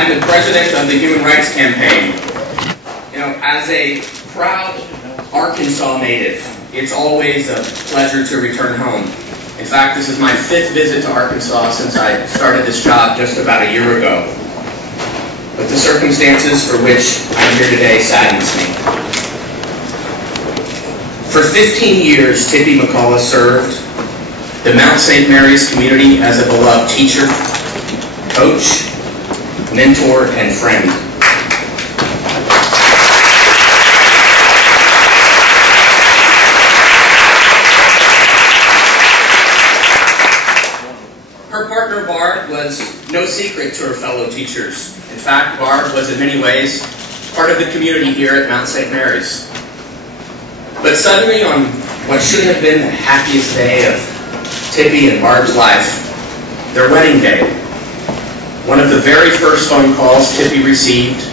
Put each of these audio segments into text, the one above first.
I'm the president of the Human Rights Campaign. You know, as a proud Arkansas native, it's always a pleasure to return home. In fact, this is my 5th visit to Arkansas since I started this job just about a year ago. But the circumstances for which I'm here today saddens me. For 15 years, Tippi McCullough served the Mount St. Mary's community as a beloved teacher, coach, mentor, and friend. Her partner, Barb, was no secret to her fellow teachers. In fact, Barb was in many ways part of the community here at Mount St. Mary's. But suddenly, on what should have been the happiest day of Tippi and Barb's life, their wedding day, one of the very first phone calls Tippi received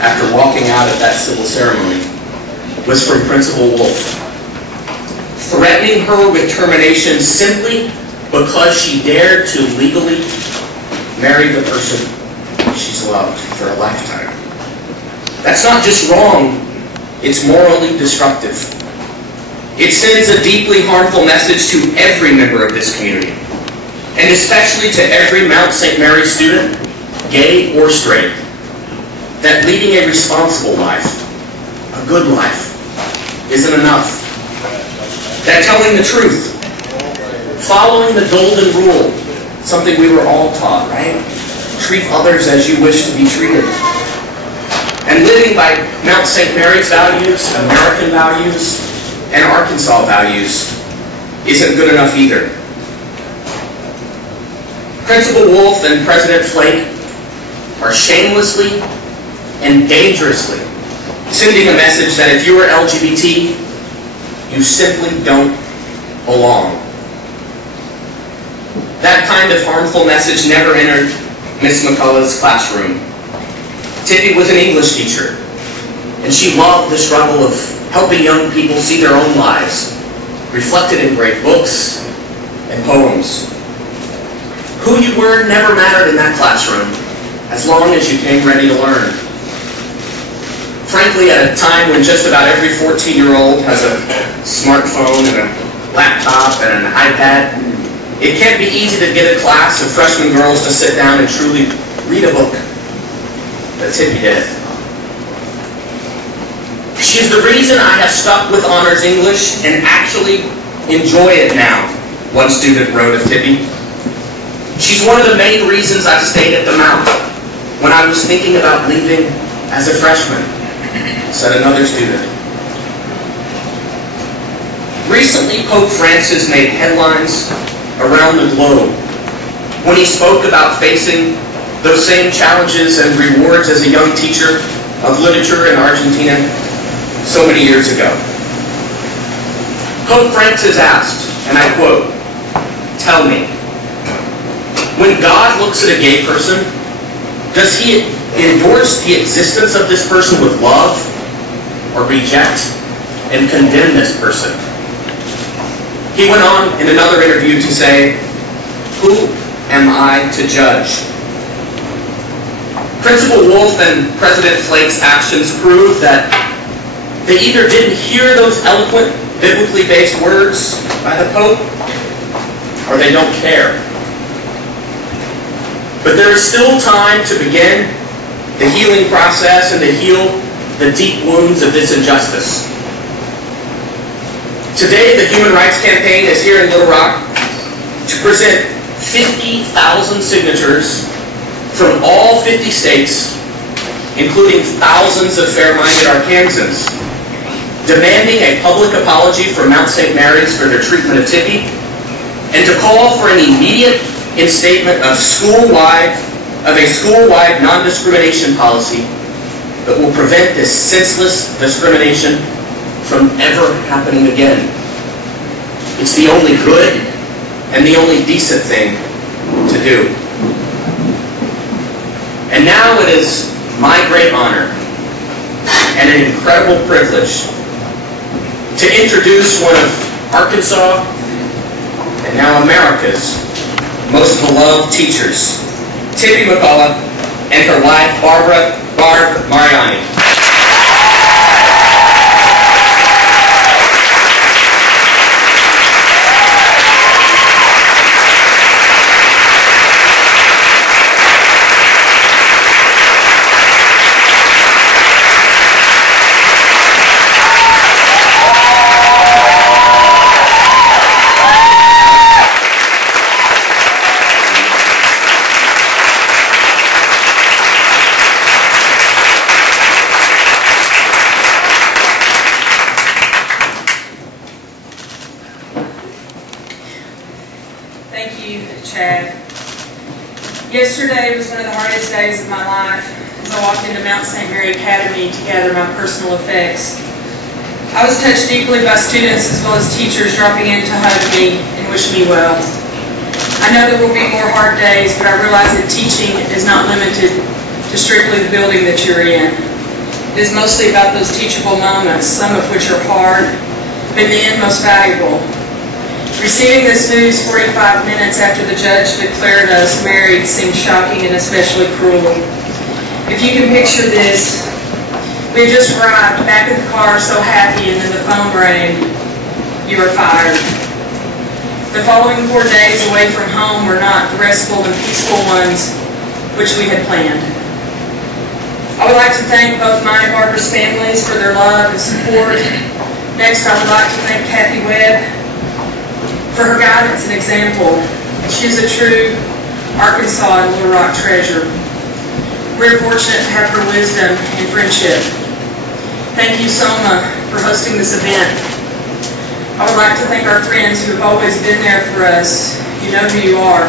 after walking out of that civil ceremony was from Principal Wolf, threatening her with termination simply because she dared to legally marry the person she's loved for a lifetime. That's not just wrong, it's morally destructive. It sends a deeply harmful message to every member of this community, and especially to every Mount St. Mary's student, gay or straight, that leading a responsible life, a good life, isn't enough. That telling the truth, following the golden rule, something we were all taught, right? Treat others as you wish to be treated. And living by Mount St. Mary's values, American values, and Arkansas values isn't good enough either. Principal Wolf and President Flake are shamelessly and dangerously sending a message that if you are LGBT, you simply don't belong. That kind of harmful message never entered Miss McCullough's classroom. Tippi was an English teacher, and she loved the struggle of helping young people see their own lives, reflected in great books and poems. Who you were never mattered in that classroom, as long as you came ready to learn. Frankly, at a time when just about every 14-year-old has a smartphone and a laptop and an iPad, it can't be easy to get a class of freshman girls to sit down and truly read a book that Tippi did. She's the reason I have stuck with honors English and actually enjoy it now, one student wrote of Tippi. She's one of the main reasons I stayed at the Mount when I was thinking about leaving as a freshman, said another student. Recently, Pope Francis made headlines around the globe when he spoke about facing those same challenges and rewards as a young teacher of literature in Argentina so many years ago. Pope Francis asked, and I quote, "Tell me, when God looks at a gay person, does he endorse the existence of this person with love, or reject and condemn this person?" He went on in another interview to say, "Who am I to judge?" Principal Wolf and President Flake's actions prove that they either didn't hear those eloquent, biblically based words by the Pope, or they don't care. But there is still time to begin the healing process and to heal the deep wounds of this injustice. Today, the Human Rights Campaign is here in Little Rock to present 50,000 signatures from all 50 states, including thousands of fair-minded Arkansans, demanding a public apology from Mount St. Mary's for their treatment of Tippi, and to call for an immediate instatement of a school-wide non-discrimination policy that will prevent this senseless discrimination from ever happening again. It's the only good and the only decent thing to do. And now it is my great honor and an incredible privilege to introduce one of Arkansas and now America's most beloved teachers, Tippi McCullough, and her wife, Barb Mariani. Yesterday was one of the hardest days of my life as I walked into Mount St. Mary Academy to gather my personal effects. I was touched deeply by students as well as teachers dropping in to hug me and wish me well. I know there will be more hard days, but I realize that teaching is not limited to strictly the building that you're in. It is mostly about those teachable moments, some of which are hard, but in the end most valuable. Receiving this news 45 minutes after the judge declared us married seemed shocking and especially cruel. If you can picture this, we had just arrived back in the car so happy, and then the phone rang. You are fired. The following 4 days away from home were not the restful and peaceful ones which we had planned. I would like to thank both mine and Barbara's families for their love and support. Next, I would like to thank Kathy Webb for her guidance and example. She is a true Arkansas and Little Rock treasure. We're fortunate to have her wisdom and friendship. Thank you, Soma, for hosting this event. I would like to thank our friends who have always been there for us. You know who you are.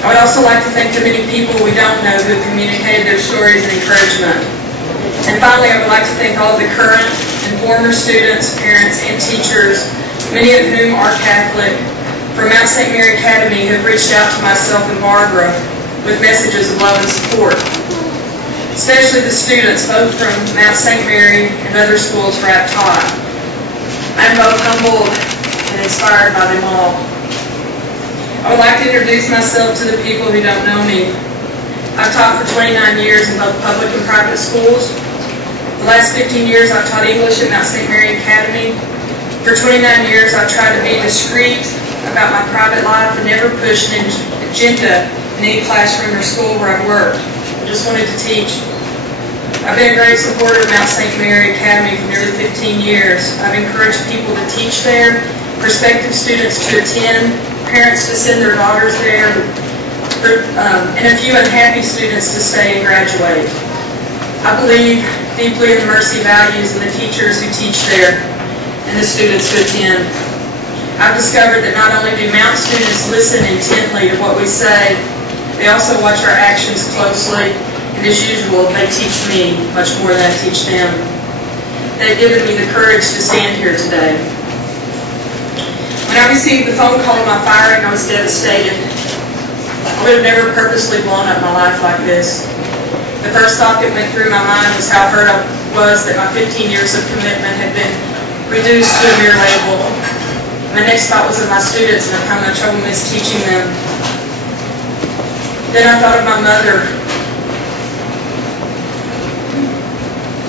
I would also like to thank the many people we don't know who have communicated their stories and encouragement. And finally, I would like to thank all of the current and former students, parents, and teachers, many of whom are Catholic, from Mount St. Mary Academy who have reached out to myself and Barbara with messages of love and support. Especially the students, both from Mount St. Mary and other schools where I've taught. I'm both humbled and inspired by them all. I would like to introduce myself to the people who don't know me. I've taught for 29 years in both public and private schools. The last 15 years I've taught English at Mount St. Mary Academy. For 29 years, I've tried to be discreet about my private life and never push an agenda in any classroom or school where I've worked. I just wanted to teach. I've been a great supporter of Mount St. Mary Academy for nearly 15 years. I've encouraged people to teach there, prospective students to attend, parents to send their daughters there, and a few unhappy students to stay and graduate. I believe deeply in the mercy values and the teachers who teach there, and the students who attend. I've discovered that not only do Mount students listen intently to what we say, they also watch our actions closely, and as usual, they teach me much more than I teach them. They've given me the courage to stand here today. When I received the phone call of my firing, I was devastated. I would have never purposely blown up my life like this. The first thought that went through my mind was how hurt I was that my 15 years of commitment had been reduced to a mere label. My next thought was of my students and of how much I will miss teaching them. Then I thought of my mother,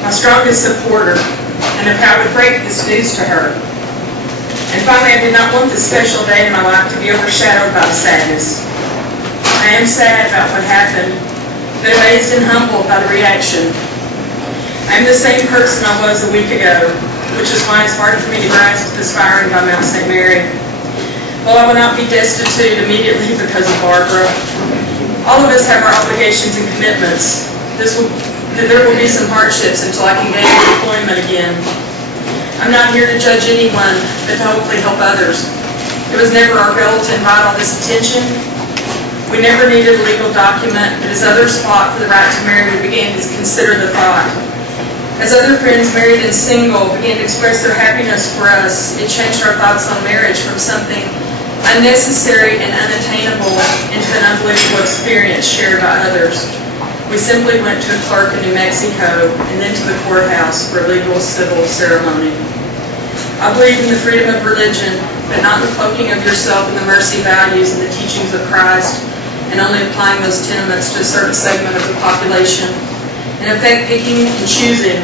my strongest supporter, and of how I would break this news to her. And finally, I did not want this special day in my life to be overshadowed by sadness. I am sad about what happened, but amazed and humbled by the reaction. I am the same person I was a week ago, which is why it's hard for me to grasp this firing by Mount St. Mary. While I will not be destitute immediately because of Barbara, all of us have our obligations and commitments. There will be some hardships until I can gain employment again. I'm not here to judge anyone, but to hopefully help others. It was never our goal to invite all this attention. We never needed a legal document, but as others fought for the right to marry, we began to consider the thought. As other friends, married and single, began to express their happiness for us, it changed our thoughts on marriage from something unnecessary and unattainable into an unbelievable experience shared by others. We simply went to a clerk in New Mexico and then to the courthouse for a legal civil ceremony. I believe in the freedom of religion, but not in the cloaking of yourself in the mercy values and the teachings of Christ, and only applying those tenements to a certain segment of the population, in effect picking and choosing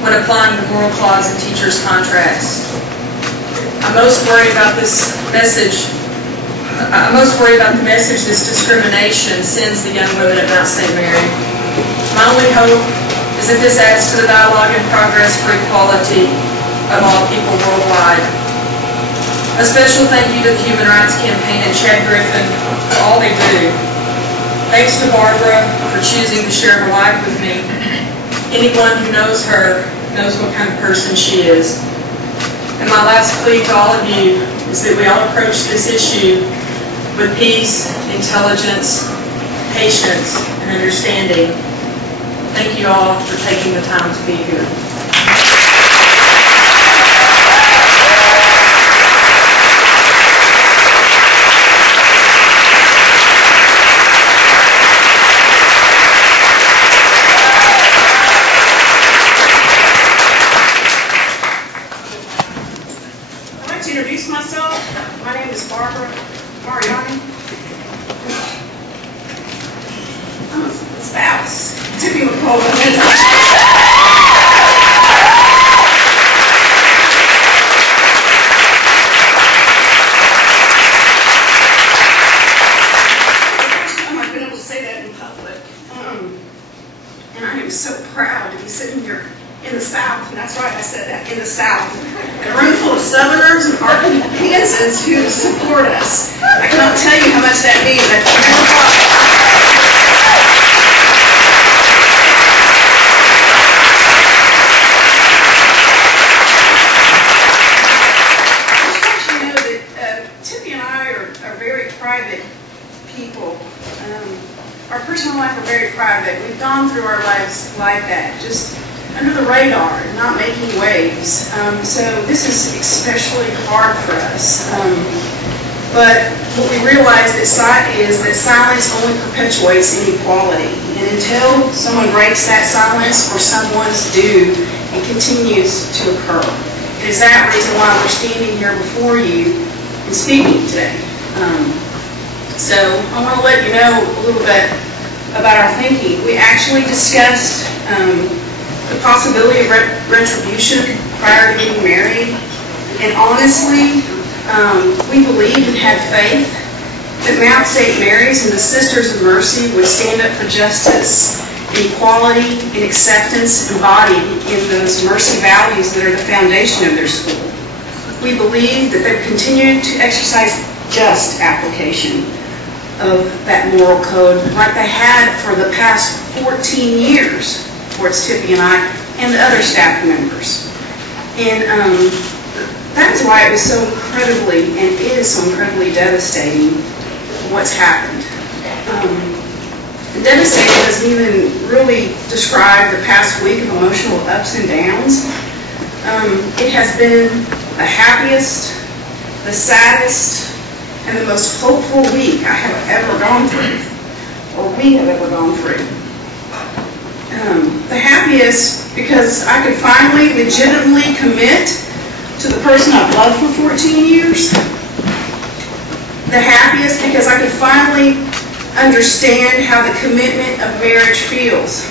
when applying the moral clause in teachers' contracts. I'm most worried about the message this discrimination sends the young women at Mount St. Mary. My only hope is that this adds to the dialogue and progress for equality of all people worldwide. A special thank you to the Human Rights Campaign and Chad Griffin for all they do. Thanks to Barbara for choosing to share her life with me. Anyone who knows her knows what kind of person she is. And my last plea to all of you is that we all approach this issue with peace, intelligence, patience, and understanding. Thank you all for taking the time to be here. I'd like to introduce myself. My name is Barb Mariani. I'm a spouse. Tippi McCullough. And I am so proud to be sitting here in the South, and that's right, I said that, in the South, in a room full of Southerners and Arkansans who support us. I cannot tell you how much that means. I've never thought. Tippi and I are very private people. Our personal life are very private. We've gone through our lives like that, just under the radar and not making waves. So this is especially hard for us. But what we realize is that silence only perpetuates inequality. And until someone breaks that silence, or someone's due, it continues to occur. It is that reason why we're standing here before you and speaking today. So I want to let you know a little bit about our thinking. We actually discussed the possibility of retribution prior to getting married, and honestly, we believed and had faith that Mount St. Mary's and the Sisters of Mercy would stand up for justice, and equality, and acceptance embodied in those mercy values that are the foundation of their school. We believed that they would continue to exercise just application of that moral code like they had for the past 14 years towards Tippi and I and the other staff members. And that's why it was so incredibly, and is so incredibly devastating what's happened. Devastating doesn't even really describe the past week of emotional ups and downs. It has been the happiest, the saddest, and the most hopeful week I have ever gone through, or we have ever gone through. The happiest because I could finally legitimately commit to the person I've loved for 14 years. The happiest because I could finally understand how the commitment of marriage feels.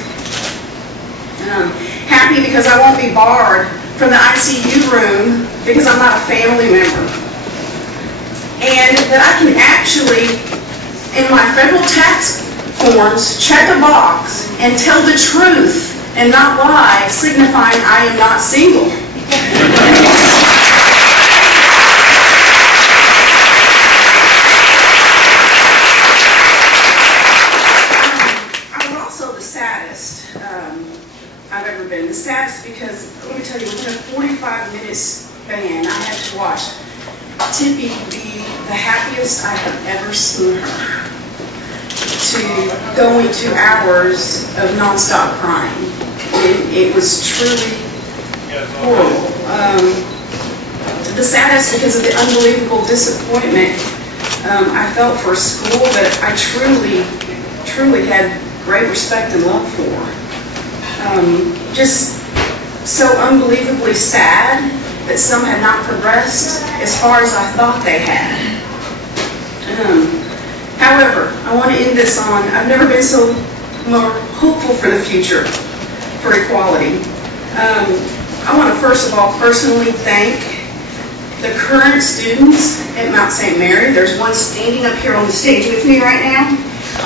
Happy because I won't be barred from the ICU room because I'm not a family member. And that I can actually, in my federal tax forms, check a box and tell the truth and not lie, signifying I am not single. I was also the saddest I've ever been. The saddest because, let me tell you, within a 45-minute span, I had to watch Tippi be the happiest I have ever seen her, to going 2 hours of nonstop crying. It was truly horrible. The saddest because of the unbelievable disappointment I felt for a school that I truly had great respect and love for. Just so unbelievably sad that some had not progressed as far as I thought they had. However, I want to end this on, I've never been so more hopeful for the future, for equality. I want to first of all personally thank the current students at Mount St. Mary. There's one standing up here on the stage with me right now.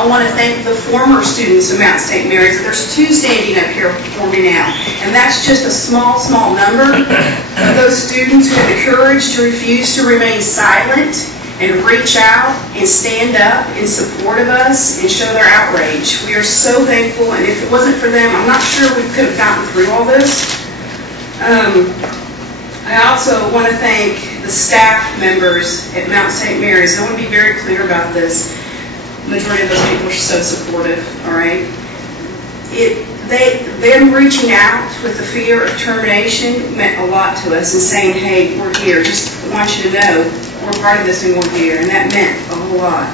I want to thank the former students of Mount St. Mary's. There's two standing up here before me now. And that's just a small, small number of those students who had the courage to refuse to remain silent and reach out and stand up in support of us and show their outrage. We are so thankful, and if it wasn't for them, I'm not sure we could have gotten through all this. I also want to thank the staff members at Mount St. Mary's. I want to be very clear about this. The majority of those people are so supportive, all right? Them reaching out with the fear of termination meant a lot to us and saying, hey, we're here. Just want you to know we're part of this and we're here. And that meant a whole lot.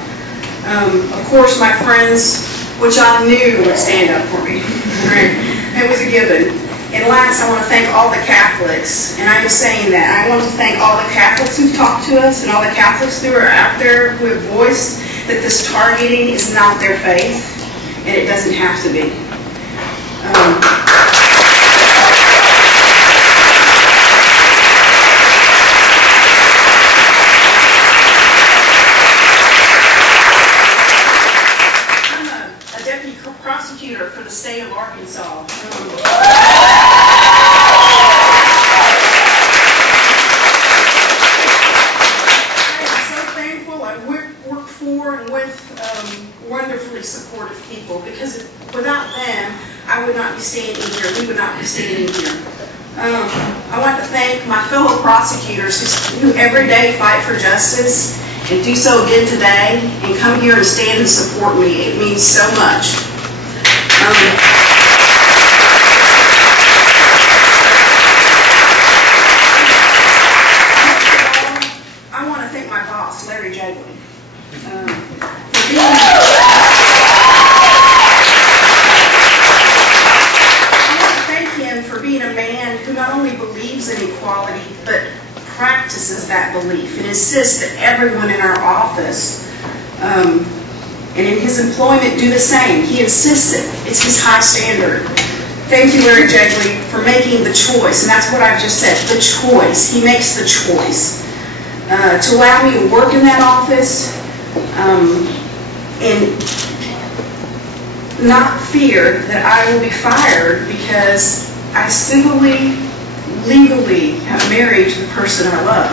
Of course, my friends, which I knew would stand up for me. Right? It was a given. And last, I want to thank all the Catholics, and I am saying that. I want to thank all the Catholics who've talked to us and all the Catholics who are out there who have voiced that this targeting is not their faith, and it doesn't have to be. I'm a deputy prosecutor for the state of Arkansas. Wonderfully supportive people, because without them, I would not be standing here. We would not be standing here. I want to thank my fellow prosecutors who every day fight for justice and do so again today and come here and stand and support me. It means so much. I want to thank my boss, Larry Jagley. For being a man who not only believes in equality, but practices that belief and insists that everyone in our office and in his employment do the same. He insists it. It's his high standard. Thank you, Larry Jagley, for making the choice, and that's what I've just said, the choice. He makes the choice to allow me to work in that office and not fear that I will be fired because I civilly, legally have married the person I love.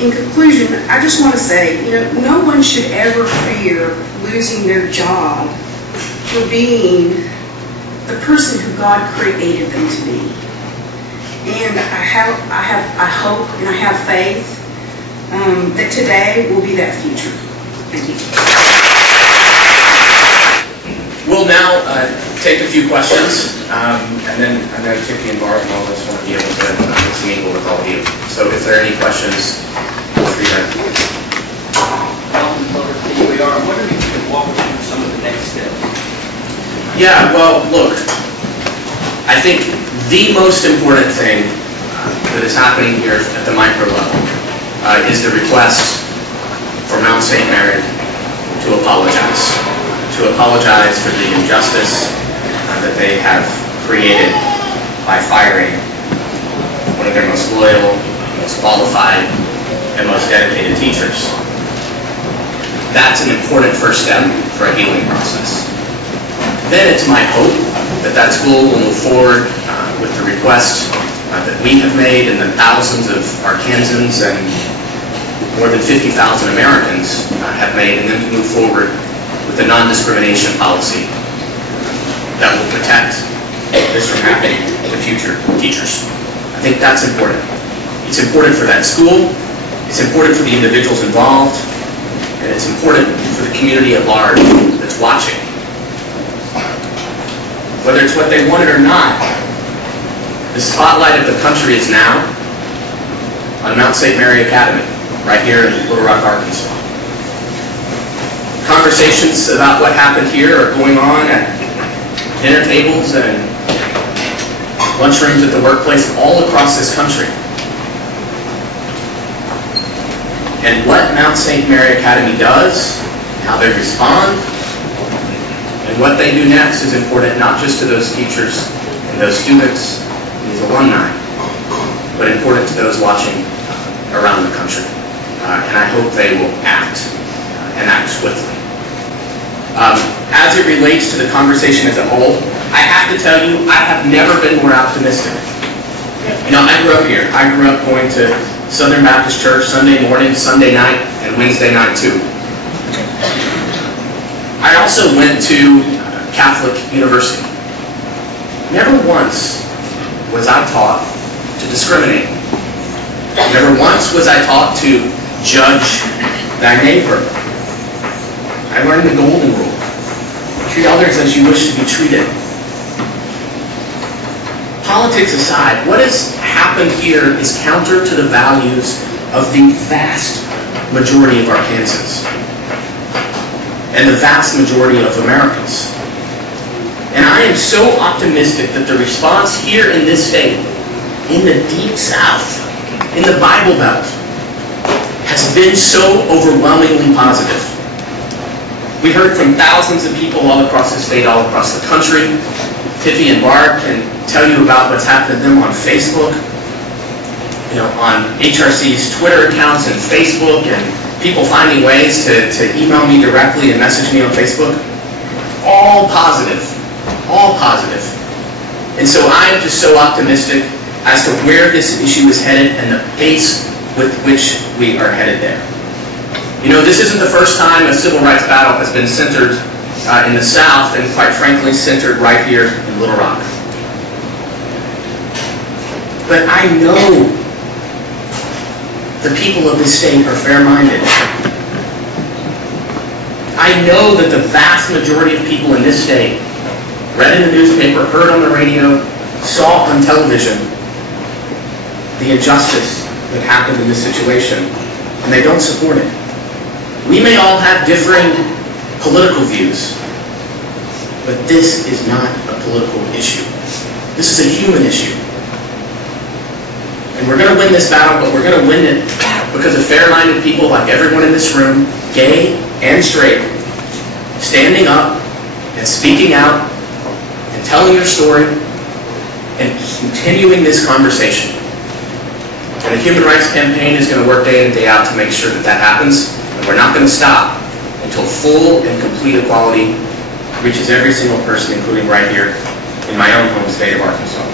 In conclusion, I just want to say, no one should ever fear losing their job for being the person who God created them to be. And I hope and I have faith that today will be that future. Thank you. We'll now take a few questions, and then Tippi and Barb and all of us want to be able to mingle with all of you. So if there are any questions, feel free to. Here we are. I'm wondering if you could walk through some of the next steps. Yeah, well, look, I think the most important thing that is happening here at the micro level is the request for Mount St. Mary to apologize. To apologize for the injustice that they have created by firing one of their most loyal, most qualified, and most dedicated teachers. That's an important first step for a healing process. Then it's my hope that that school will move forward with the request that we have made and the thousands of Arkansans and more than 50,000 Americans have made, and then to move forward with a non-discrimination policy that will protect this from happening to future teachers. I think that's important. It's important for that school, it's important for the individuals involved, and it's important for the community at large that's watching. Whether it's what they wanted or not, the spotlight of the country is now on Mount St. Mary Academy, right here in Little Rock, Arkansas. Conversations about what happened here are going on at dinner tables and lunchrooms at the workplace all across this country. And what Mount St. Mary Academy does, how they respond, and what they do next is important not just to those teachers and those students and these alumni, but important to those watching around the country. And I hope they will act, and act swiftly. As it relates to the conversation as a whole, I have to tell you, I have never been more optimistic. You know, I grew up here. I grew up going to Southern Baptist Church Sunday morning, Sunday night, and Wednesday night too. I also went to Catholic University. Never once was I taught to discriminate. Never once was I taught to judge thy neighbor. I learned the golden rule. Treat others as you wish to be treated. Politics aside, what has happened here is counter to the values of the vast majority of Arkansans and the vast majority of Americans. And I am so optimistic that the response here in this state, in the Deep South, in the Bible Belt, has been so overwhelmingly positive. We heard from thousands of people all across the state, all across the country. Tippi and Barb can tell you about what's happened to them on Facebook, you know, on HRC's Twitter accounts and Facebook, and people finding ways to email me directly and message me on Facebook. All positive. All positive. And so I am just so optimistic as to where this issue is headed and the pace with which we are headed there. You know, this isn't the first time a civil rights battle has been centered in the South, and quite frankly centered right here in Little Rock. But I know the people of this state are fair-minded. I know that the vast majority of people in this state read in the newspaper, heard on the radio, saw on television the injustice that happened in this situation, and they don't support it. We may all have differing political views, but this is not a political issue. This is a human issue. And we're going to win this battle, but we're going to win it because of fair-minded people like everyone in this room, gay and straight, standing up and speaking out and telling your story and continuing this conversation. And the Human Rights Campaign is going to work day in and day out to make sure that that happens. And we're not going to stop until full and complete equality reaches every single person, including right here in my own home state of Arkansas.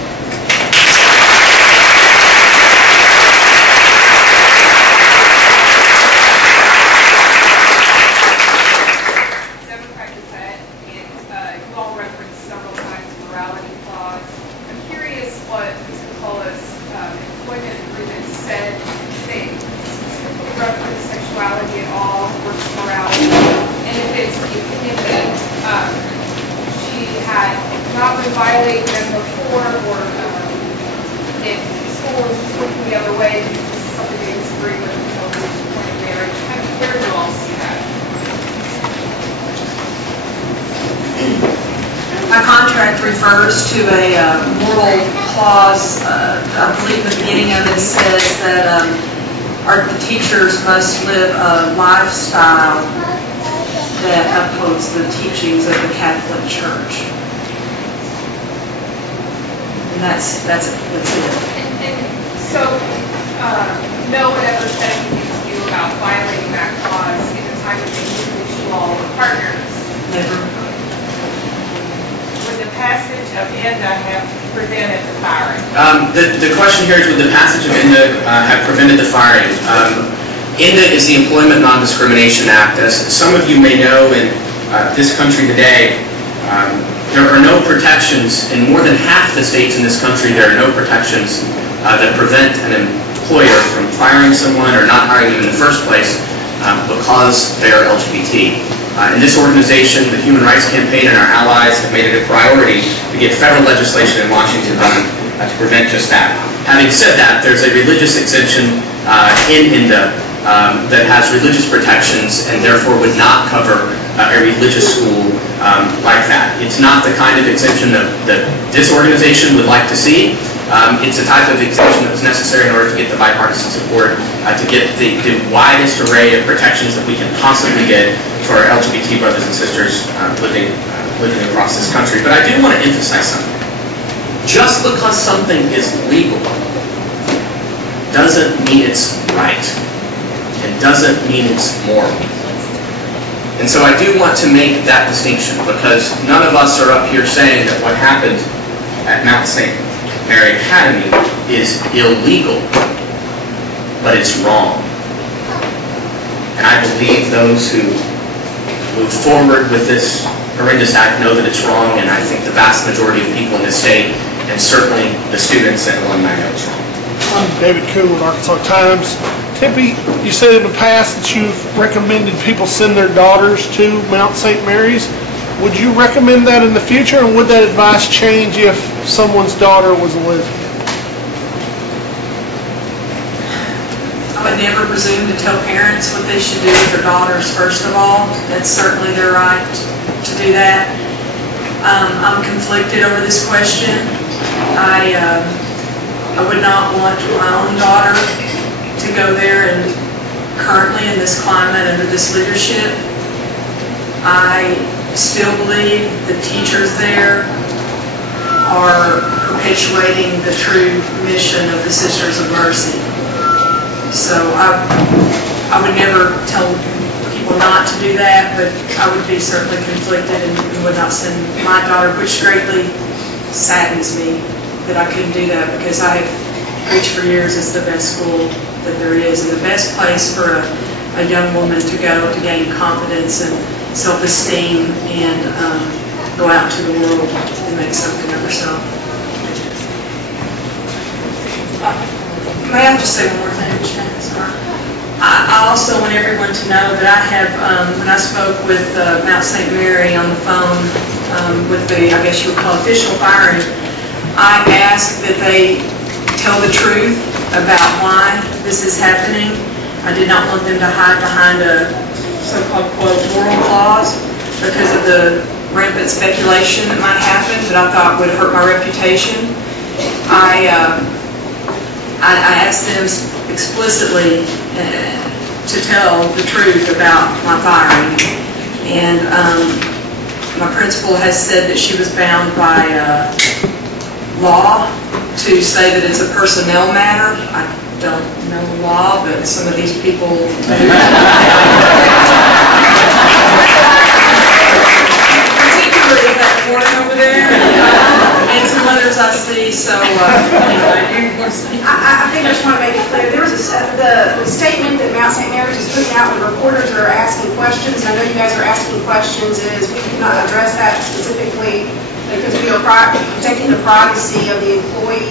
Refers to a moral clause, I believe the beginning of it says that the teachers must live a lifestyle that upholds the teachings of the Catholic Church. And that's it. And so, no one ever said anything to you about violating that clause in the time of which you all were partners? Never. Would the passage of INDA have prevented the firing? The question here is, would the passage of INDA have prevented the firing? INDA is the Employment Non-Discrimination Act. As some of you may know, in this country today, there are no protections. In more than half the states in this country, there are no protections that prevent an employer from firing someone or not hiring them in the first place because they are LGBT. In this organization, the Human Rights Campaign and our allies have made it a priority to get federal legislation in Washington done to prevent just that. Having said that, there's a religious exemption in INDA that has religious protections and therefore would not cover a religious school like that. It's not the kind of exemption that this organization would like to see, It's a type of exemption that was necessary in order to get the bipartisan support, to get the widest array of protections that we can possibly get for our LGBT brothers and sisters living across this country. But I do want to emphasize something. Just because something is legal doesn't mean it's right. It doesn't mean it's moral. And so I do want to make that distinction, because none of us are up here saying that what happened at Mount St. Mary Academy is illegal, but it's wrong. And I believe those who move forward with this horrendous act know that it's wrong, and I think the vast majority of people in this state, and certainly the students and alumni, know it's wrong. I'm David Coon with Arkansas Times. Tippi, you said in the past that you've recommended people send their daughters to Mount St. Mary's. Would you recommend that in the future, and would that advice change if someone's daughter was a lesbian? I would never presume to tell parents what they should do with their daughters, first of all. That's certainly their right to do that. I'm conflicted over this question. I would not want my own daughter to go there, and currently in this climate, under this leadership, I still believe the teachers there are perpetuating the true mission of the Sisters of Mercy. So I would never tell people not to do that, but I would be certainly conflicted and would not send my daughter, which greatly saddens me that I couldn't do that, because I have preached for years it's the best school that there is, and the best place for a young woman to go to gain confidence and self-esteem and go out into the world and make something of herself. May I just say one more thing, Shannon? Sorry. I also want everyone to know that I have, when I spoke with Mount St. Mary on the phone with the, I guess you would call official firing, I asked that they tell the truth about why this is happening. I did not want them to hide behind a so-called, quote, moral clause because of the rampant speculation that might happen that I thought would hurt my reputation. I asked them explicitly to tell the truth about my firing, and my principal has said that she was bound by law to say that it's a personnel matter. I don't know the law, but some of these people do. Particularly that woman over there, and some others I see, so anyway. I think I just want to make it clear, there was the statement that Mount St. Mary's is putting out when reporters are asking questions, and I know you guys are asking questions, is we could not address that specifically because we are protecting the privacy of the employee.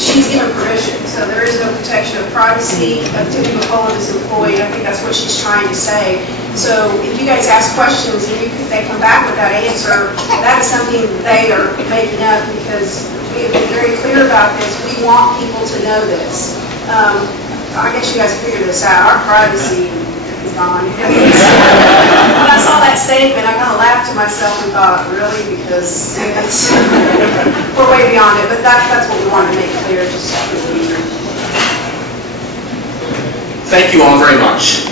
She's given permission, so there is no protection of privacy of Tippi McCullough, this employee. I think that's what she's trying to say. So if you guys ask questions and they come back with that answer, that is something they are making up, because we have been very clear about this. We want people to know this. I guess you guys figured this out. Our privacy is gone. When I saw that statement, I kind of laughed to myself and thought, really? Because we're way beyond it. But that's what we wanted to make clear. Just Thank you all very much.